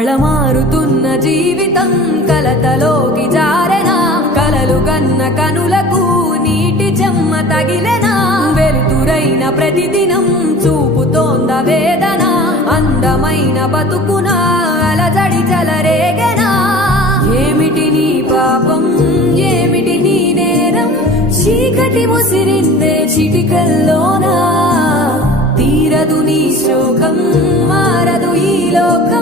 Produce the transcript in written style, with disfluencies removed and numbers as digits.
కళమారుతున్న జీవితం కలతలోకి జారెనా కలలు గన్న కనులకు నీటి చెమ్మ తగిలెనా వెలుతురైన ప్రతిదినం చూపుతోంద వేదన అందమైన బతుకున అలజడి చలరేగెనా ఏమిటి నీ పాపం ఏమిటి నీ నేరం చీకటి ముసిరిందే చిటికల్లోనా తీరదు నీ శోకం మారదు ఈ లోకం